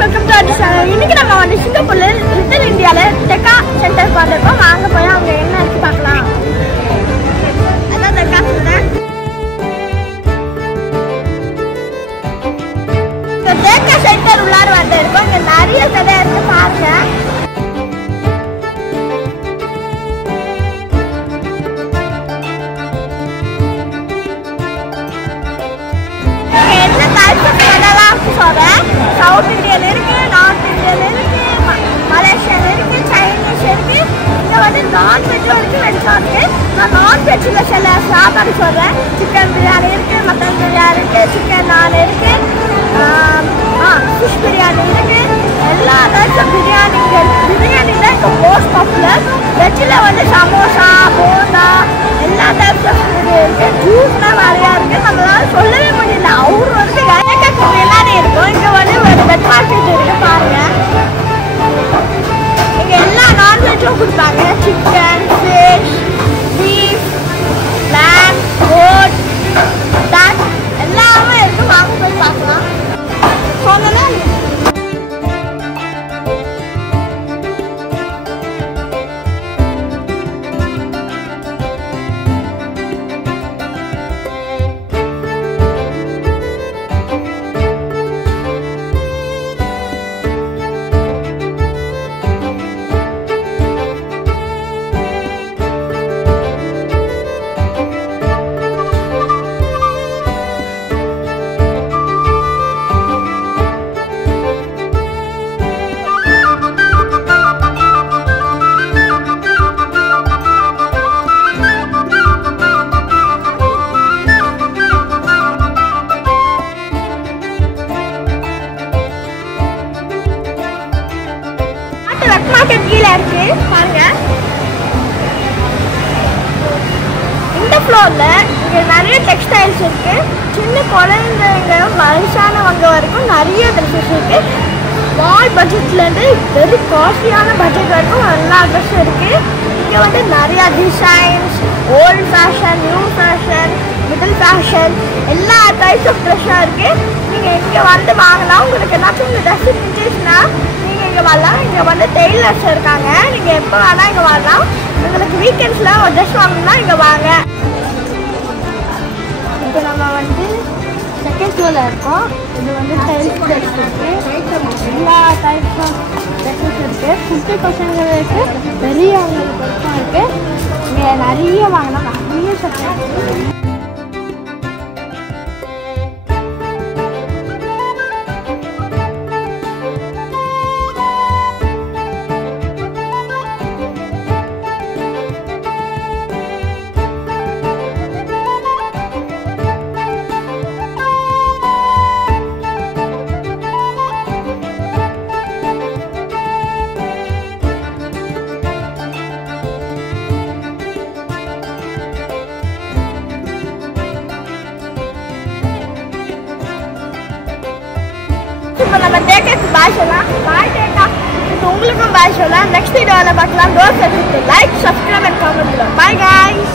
Welcome to our channel. இன்னைக்கு நம்ம வந்து சிங்கப்பூர்ல லிட்டில் இந்தியால டெக்கா சென்டர் பார்த்துருக்கோம். வாங்க போய் அவங்க என்ன இருக்கு பார்க்கலாம். அதான் டெக்கா சென்டர். இந்த டெக்கா சென்டர் உள்ளார வந்து இருக்கும். இங்க நிறைய கடை இருக்கு பாருங்க. சவுத் இந்தியன் இருக்கு, நார்த் இந்தியன் இருக்கு, மலேசியன் இருக்கு, சைனீஸ் இருக்கு. இங்க வந்து நான்வெஜ்ஜும் இருக்கு, வெஜ்ஜும் இருக்கு. நான் நான்வெஜ்ல சில சாப்பாடு சொல்றேன். சிக்கன் பிரியாணி இருக்கு, மட்டன் பிரியாணி இருக்கு, சிக்கன் நான் இருக்கு, ஃபிஷ் பிரியாணி இருக்கு. எல்லா டைப்ஸும் பிரியாணி இருக்கு. பிரியாணி தான் இப்போ மோஸ்ட் பாப்புலர். வெஜ்ஜில் வந்து சமோசா, போண்டா, எல்லா டைப்ஸ் ஆஃப் இருக்கு. ஜூஸ்லாம் நிறையா இருக்கு. நம்மளால சொல்லவே முடியல. அவரு வந்து எல்லாரும் இருக்கும். இங்க வந்து ஒரு வெட் மார்க்கெட் இருக்கு பாருங்க. இங்க எல்லா நான்வெஜ்ஜும் கொடுப்பாங்க. Chicken, fish, beef, lamb, goat, duck எல்லாமே இருக்கு. வாங்க போய் பார்க்கலாம். சொன்னேன்னா கீழே இருக்கு பாருங்க. இந்த ஃப்ளோர்ல இங்க நிறைய டெக்ஸ்டைல்ஸ் இருக்கு. சின்ன குழந்தைங்க வயசானவங்க வரைக்கும் நிறைய ட்ரெஸ்ஸஸ் இருக்கு. ஸ்மால் பட்ஜெட்ல இருந்து வெரி காஸ்ட்லியான பட்ஜெட் வரைக்கும் எல்லா ட்ரெஸ்ஸும் இருக்கு. இங்க வந்து நிறைய designs, volt fashion, new fashion, middle fashion எல்லா டைப்ஸ் ஆஃப் ட்ரெஸ்ஸும் இருக்கு. நீங்க இங்க வந்து வாங்கலாம். உங்களுக்கு ஏதாச்சும் இந்த ட்ரெஸ் இருந்துச்சுன்னா வரலாம். இங்க வந்து டெய்லர்ஸ் இருக்காங்க. நீங்க எப்போ வேணா இங்க வரலாம். உங்களுக்கு வீக்கெண்ட்ஸ்ல ஒரு ட்ரெஸ் வாங்கணும்னா இங்க வாங்க. இப்போ நம்ம வந்து செகண்ட் ஃப்ளோர்ல இருக்கோம். இது வந்து டைல்ஸ் ட்ரெஸ் இருக்கு. எல்லா டைப்ஸ் ஆஃப் ட்ரெஸ்ஸஸ் இருக்கு. குட்டி பசங்களுக்கு பெரியவங்களுக்கு வரைக்கும் இருக்கு. இங்க நிறைய வாங்கலாம். நிறைய சட்டை இப்போ நம்ம டேக்காக்கு பாய் சொல்லலாம். பாய் டேக்கா. இப்போ உங்களுக்கும் பாய் சொல்லலாம். நெக்ஸ்ட் வீடியோவில் பார்க்கலாம். Don't forget to like, subscribe and comment. By guys.